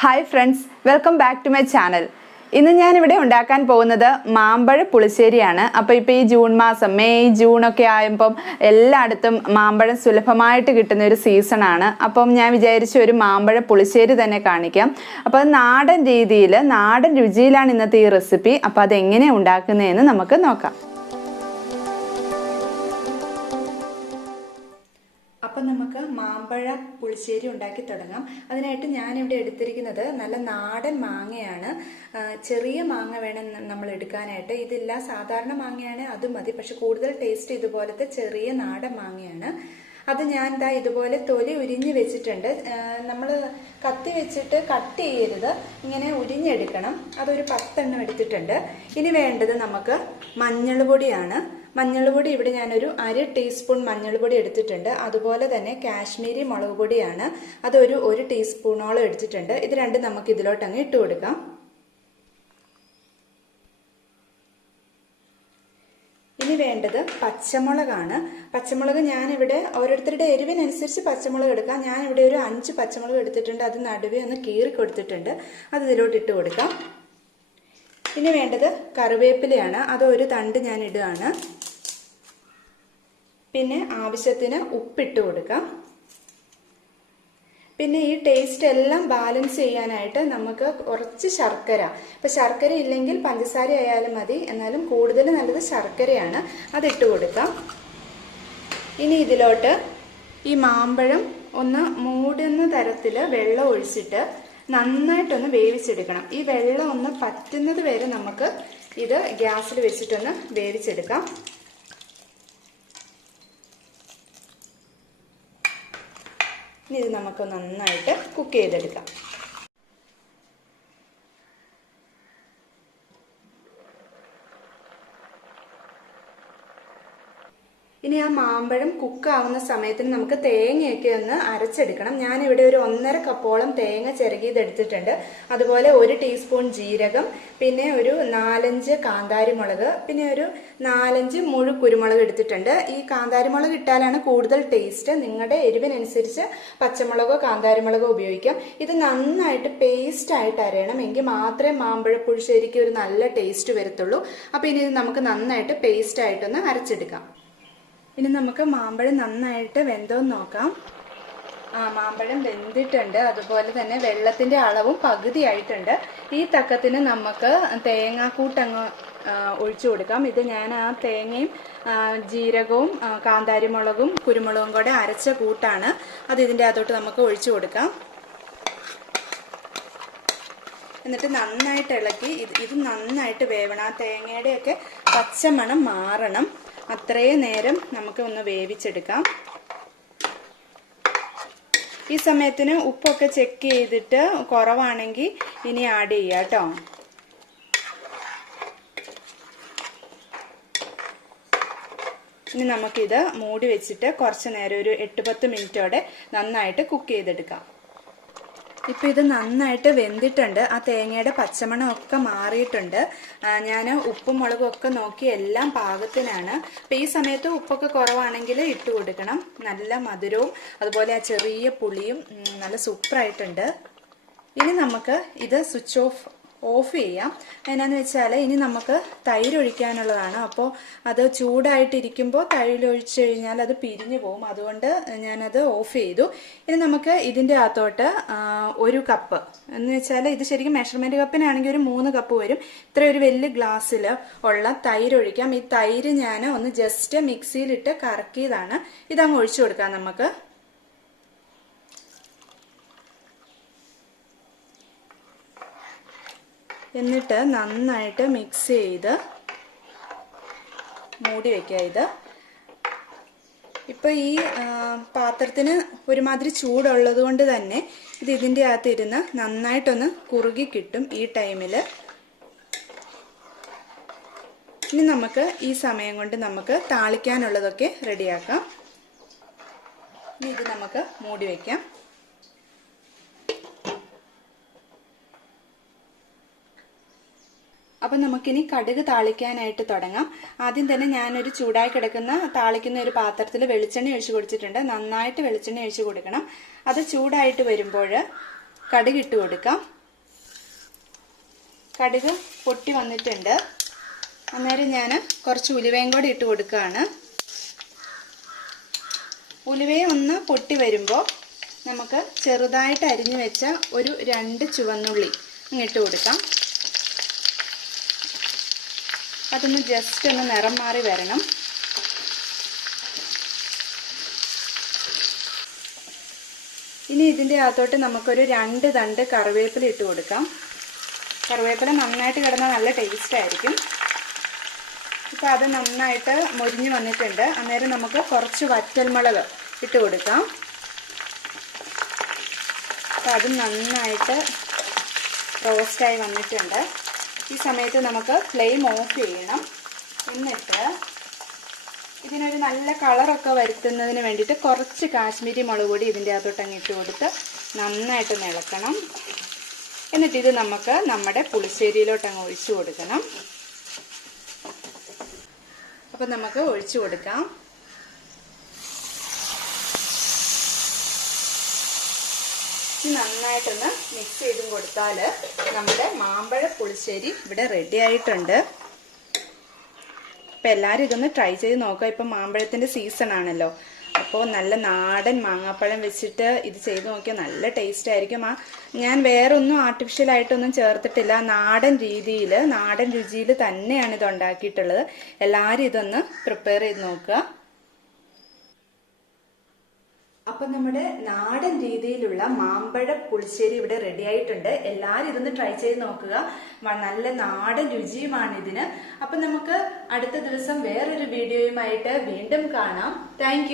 Hi friends, welcome back to my channel. ഇന്ന് ഞാനിവിടെ ഉണ്ടാക്കാൻ പോകുന്നത് മാമ്പഴ പുളിശ്ശേരിയാണ്. അപ്പോൾ ഇപ്പോൾ ഈ ജൂൺ മാസം, മെയ് ജൂണൊക്കെ ആകുമ്പം എല്ലായിടത്തും മാമ്പഴം സുലഭമായിട്ട് കിട്ടുന്ന ഒരു സീസണാണ്. അപ്പം ഞാൻ വിചാരിച്ചു ഒരു മാമ്പഴ പുളിശ്ശേരി തന്നെ കാണിക്കാം. അപ്പോൾ നാടൻ രീതിയിൽ, നാടൻ രുചിയിലാണ് ഇന്നത്തെ ഈ റെസിപ്പി. അപ്പോൾ അതെങ്ങനെയാണ് ഉണ്ടാക്കുന്നതെന്ന് നമുക്ക് നോക്കാം. അപ്പം നമുക്ക് മാമ്പഴ പുളിശ്ശേരി ഉണ്ടാക്കി തുടങ്ങാം. അതിനായിട്ട് ഞാനിവിടെ എടുത്തിരിക്കുന്നത് നല്ല നാടൻ മാങ്ങയാണ്. ചെറിയ മാങ്ങ വേണം നമ്മൾ എടുക്കാനായിട്ട്. ഇതില്ല, സാധാരണ മാങ്ങയാണ്, അത് മതി. പക്ഷെ കൂടുതൽ ടേസ്റ്റ് ഇതുപോലത്തെ ചെറിയ നാടൻ മാങ്ങയാണ്. അത് ഞാൻ ഇതുപോലെ തൊലി ഉരിഞ്ഞ് വെച്ചിട്ടുണ്ട്. നമ്മൾ കത്തി വെച്ചിട്ട് കട്ട് ചെയ്യരുത്, ഇങ്ങനെ ഉരിഞ്ഞെടുക്കണം. അതൊരു 10 എണ്ണം എടുത്തിട്ടുണ്ട്. ഇനി വേണ്ടത് നമുക്ക് മഞ്ഞൾ പൊടിയാണ്. മഞ്ഞൾ പൊടി ഇവിടെ ഞാനൊരു 1/2 ടീസ്പൂൺ മഞ്ഞൾ പൊടി എടുത്തിട്ടുണ്ട്. അതുപോലെ തന്നെ കാശ്മീരി മുളക് പൊടിയാണ്, അതൊരു 1 ടീസ്പൂണോളം എടുത്തിട്ടുണ്ട്. ഇത് രണ്ടും നമുക്ക് ഇതിലോട്ടങ്ങ് ഇട്ട് കൊടുക്കാം. ഇനി വേണ്ടത് പച്ചമുളകാണ്. പച്ചമുളക് ഞാനിവിടെ ഓരോരുത്തരുടെ എരിവിനനുസരിച്ച് പച്ചമുളക് എടുക്കാം. ഞാനിവിടെ ഒരു 5 പച്ചമുളക് എടുത്തിട്ടുണ്ട്. അത് നടുവേ ഒന്ന് കീറി കൊടുത്തിട്ടുണ്ട്. അത് ഇതിലോട്ട് ഇട്ട് കൊടുക്കാം. ഇനി വേണ്ടത് കറിവേപ്പിലയാണ്. അത് ഒരു തണ്ട് ഞാൻ ഇടുകയാണ്. പിന്നെ ആവശ്യത്തിന് ഉപ്പിട്ട് കൊടുക്കാം. പിന്നെ ഈ ടേസ്റ്റ് എല്ലാം ബാലൻസ് ചെയ്യാനായിട്ട് നമുക്ക് കുറച്ച് ശർക്കര, ഇപ്പം ശർക്കര ഇല്ലെങ്കിൽ പഞ്ചസാര ആയാലും മതി, എന്നാലും കൂടുതൽ നല്ലത് ശർക്കരയാണ്, അതിട്ട് കൊടുക്കാം. ഇനി ഇതിലോട്ട് ഈ മാമ്പഴം ഒന്ന് മൂടുന്ന തരത്തിൽ വെള്ളം ഒഴിച്ചിട്ട് നന്നായിട്ടൊന്ന് വേവിച്ചെടുക്കണം. ഈ വെള്ളം ഒന്ന് പറ്റുന്നത് വരെ നമുക്ക് ഇത് ഗ്യാസിൽ വെച്ചിട്ടൊന്ന് വേവിച്ചെടുക്കാം. ഇനി ഇത് നമുക്ക് നന്നായിട്ട് കുക്ക് ചെയ്തെടുക്കാം. ഇനി ആ മാമ്പഴം കുക്കാവുന്ന സമയത്തിന് നമുക്ക് തേങ്ങയൊക്കെ ഒന്ന് അരച്ചെടുക്കണം. ഞാനിവിടെ ഒരു 1.5 കപ്പോളം തേങ്ങ ചിരകിയതെടുത്തിട്ടുണ്ട്. അതുപോലെ 1 ടീസ്പൂൺ ജീരകം, പിന്നെ ഒരു 4-5 കാന്താരിമുളക്, പിന്നെ ഒരു 4-5 മുഴു കുരുമുളക് എടുത്തിട്ടുണ്ട്. ഈ കാന്താരിമുളക് ഇട്ടാലാണ് കൂടുതൽ ടേസ്റ്റ്. നിങ്ങളുടെ എരിവിനനുസരിച്ച് പച്ചമുളകോ കാന്താരിമുളകോ ഉപയോഗിക്കാം. ഇത് നന്നായിട്ട് പേസ്റ്റായിട്ട് അരയണം, എങ്കിൽ മാത്രമേ മാമ്പഴ പുളിശ്ശേരിക്ക് ഒരു നല്ല ടേസ്റ്റ് വരത്തുള്ളൂ. അപ്പോൾ ഇനി ഇത് നമുക്ക് നന്നായിട്ട് പേസ്റ്റായിട്ടൊന്ന് അരച്ചെടുക്കാം. ഇനി നമുക്ക് മാമ്പഴം നന്നായിട്ട് വെന്തോന്ന് നോക്കാം. മാമ്പഴം വെന്തിട്ടുണ്ട്. അതുപോലെ തന്നെ വെള്ളത്തിൻ്റെ അളവും പകുതിയായിട്ടുണ്ട്. ഈ തക്കത്തിന് നമുക്ക് തേങ്ങാക്കൂട്ടങ്ങ് ഒഴിച്ചു കൊടുക്കാം. ഇത് ഞാൻ ആ തേങ്ങയും ജീരകവും കാന്താരിമുളകും കുരുമുളകും കൂടെ അരച്ച കൂട്ടാണ്. അത് ഇതിൻ്റെ അകത്തോട്ട് നമുക്ക് ഒഴിച്ചു കൊടുക്കാം. എന്നിട്ട് നന്നായിട്ട് ഇളക്കി ഇത് നന്നായിട്ട് വേവണം. ആ തേങ്ങയുടെയൊക്കെ പച്ചമണം മാറണം. അത്രയും നേരം നമുക്ക് ഒന്ന് വേവിച്ചെടുക്കാം. ഈ സമയത്തിന് ഉപ്പൊക്കെ ചെക്ക് ചെയ്തിട്ട് കുറവാണെങ്കിൽ ഇനി ആഡ് ചെയ്യാം കേട്ടോ. ഇനി നമുക്കിത് മൂടി വെച്ചിട്ട് കുറച്ച് നേരം, ഒരു 8-10 മിനിറ്റോടെ നന്നായിട്ട് കുക്ക് ചെയ്തെടുക്കാം. ഇപ്പം ഇത് നന്നായിട്ട് വെന്തിട്ടുണ്ട്. ആ തേങ്ങയുടെ പച്ചമണം ഒക്കെ മാറിയിട്ടുണ്ട്. ഞാൻ ഉപ്പും മുളകും ഒക്കെ നോക്കി എല്ലാം പാകത്തിനാണ്. അപ്പം ഈ സമയത്ത് ഉപ്പൊക്കെ കുറവാണെങ്കിൽ ഇട്ട് കൊടുക്കണം. നല്ല മധുരവും അതുപോലെ ആ ചെറിയ പുളിയും നല്ല സൂപ്പറായിട്ടുണ്ട്. ഇനി നമുക്ക് ഇത് സ്വിച്ച് ഓഫ് ചെയ്യാം. എന്നാന്ന് വെച്ചാൽ ഇനി നമുക്ക് തൈര് ഒഴിക്കാനുള്ളതാണ്. അപ്പോൾ അത് ചൂടായിട്ടിരിക്കുമ്പോൾ തൈര് ഒഴിച്ചു കഴിഞ്ഞാൽ അത് പിരിഞ്ഞു പോകും. അതുകൊണ്ട് ഞാനത് ഓഫ് ചെയ്തു. ഇനി നമുക്ക് ഇതിൻ്റെ അകത്തോട്ട് 1 കപ്പ് എന്ന് വെച്ചാൽ ഇത് ശരിക്കും മെഷർമെൻറ്റ് കപ്പിനാണെങ്കിൽ ഒരു 3 കപ്പ് വരും. ഇത്ര ഒരു വലിയ ഗ്ലാസ്സിൽ ഉള്ള തൈര് ഒഴിക്കാം. ഈ തൈര് ഞാൻ ഒന്ന് ജസ്റ്റ് മിക്സിയിലിട്ട് കറക്കിയതാണ്. ഇതങ്ങ് ഒഴിച്ചു കൊടുക്കാം നമുക്ക്. എന്നിട്ട് നന്നായിട്ട് മിക്സ് ചെയ്ത് മൂടി വയ്ക്കുക. ഇത് ഇപ്പോൾ ഈ പാത്രത്തിന് ഒരുമാതിരി ചൂടുള്ളത് കൊണ്ട് തന്നെ ഇത് ഇതിൻ്റെ അകത്ത് ഇരുന്ന് നന്നായിട്ടൊന്ന് കുറുകി കിട്ടും ഈ ടൈമിൽ. ഇനി നമുക്ക് ഈ സമയം കൊണ്ട് നമുക്ക് താളിക്കാനുള്ളതൊക്കെ റെഡിയാക്കാം. ഇനി ഇത് നമുക്ക് മൂടി വയ്ക്കാം. അപ്പം നമുക്കിനി കടുക് താളിക്കാനായിട്ട് തുടങ്ങാം. ആദ്യം തന്നെ ഞാനൊരു ചൂടായി കിടക്കുന്ന താളിക്കുന്ന ഒരു പാത്രത്തിൽ വെളിച്ചെണ്ണ ഒഴിച്ചു കൊടുത്തിട്ടുണ്ട്. നന്നായിട്ട് വെളിച്ചെണ്ണ ഒഴിച്ചു കൊടുക്കണം. അത് ചൂടായിട്ട് വരുമ്പോൾ കടുക് ഇട്ട് കൊടുക്കാം. കടുക് പൊട്ടി വന്നിട്ടുണ്ട്. അന്നേരം ഞാൻ കുറച്ച് ഉലുവയും കൂടി ഇട്ട് കൊടുക്കുകയാണ്. ഉലുവയും ഒന്ന് പൊട്ടി വരുമ്പോൾ നമുക്ക് ചെറുതായിട്ട് അരിഞ്ഞു വെച്ച ഒരു 2 ചുവന്നുള്ളി ഇട്ട് കൊടുക്കാം. അതൊന്ന് ജസ്റ്റ് ഒന്ന് നിറം മാറി വരണം. ഇനി ഇതിൻ്റെ അകത്തോട്ട് നമുക്കൊരു 2 തണ്ട് കറിവേപ്പില ഇട്ട് കൊടുക്കാം. കറിവേപ്പില നന്നായിട്ട് കിടന്നാൽ നല്ല ടേസ്റ്റ് ആയിരിക്കും. ഇപ്പോൾ അത് നന്നായിട്ട് മൊരിഞ്ഞ് വന്നിട്ടുണ്ട്. അന്നേരം നമുക്ക് കുറച്ച് വറ്റൽമുളക് ഇട്ട് കൊടുക്കാം. അപ്പോൾ അത് നന്നായിട്ട് റോസ്റ്റായി വന്നിട്ടുണ്ട്. ഈ സമയത്ത് നമുക്ക് ഫ്ലെയിം ഓഫ് ചെയ്യണം. എന്നിട്ട് ഇതിനൊരു നല്ല കളറൊക്കെ വരുത്തുന്നതിന് വേണ്ടിയിട്ട് കുറച്ച് കാശ്മീരി മുളക് പൊടി ഇതിൻ്റെ അകത്തോട്ട് അങ്ങ് ഇട്ട് കൊടുത്ത് നന്നായിട്ട് ഇളക്കണം. എന്നിട്ട് ഇത് നമുക്ക് നമ്മുടെ പുളിശ്ശേരിയിലോട്ട് അങ്ങ് ഒഴിച്ചു കൊടുക്കണം. അപ്പം നമുക്ക് ഒഴിച്ചു കൊടുക്കാം. നന്നായിട്ടൊന്ന് മിക്സ് ചെയ്തും കൊടുത്താൽ നമ്മുടെ മാമ്പഴ പുളിശ്ശേരി ഇവിടെ റെഡി ആയിട്ടുണ്ട്. അപ്പം എല്ലാവരും ഇതൊന്ന് ട്രൈ ചെയ്ത് നോക്കുക. ഇപ്പം മാമ്പഴത്തിൻ്റെ സീസൺ ആണല്ലോ. അപ്പോൾ നല്ല നാടൻ മാങ്ങാപ്പഴം വെച്ചിട്ട് ഇത് ചെയ്ത് നോക്കിയാൽ നല്ല ടേസ്റ്റ് ആയിരിക്കും. ഞാൻ വേറൊന്നും ആർട്ടിഫിഷ്യലായിട്ടൊന്നും ചേർത്തിട്ടില്ല. നാടൻ രീതിയിൽ, നാടൻ രുചിയിൽ തന്നെയാണ് ഇത് ഉണ്ടാക്കിയിട്ടുള്ളത്. എല്ലാവരും ഇതൊന്ന് പ്രിപ്പയർ ചെയ്ത് നോക്കുക. അപ്പം നമ്മുടെ നാടൻ രീതിയിലുള്ള മാമ്പഴ പുളിശ്ശേരി ഇവിടെ റെഡി ആയിട്ടുണ്ട്. എല്ലാവരും ഇതൊന്ന് ട്രൈ ചെയ്ത് നോക്കുക. നല്ല നാടൻ രുചിയുമാണ് ഇതിന്. അപ്പം നമുക്ക് അടുത്ത ദിവസം വേറൊരു വീഡിയോയുമായിട്ട് വീണ്ടും കാണാം. താങ്ക്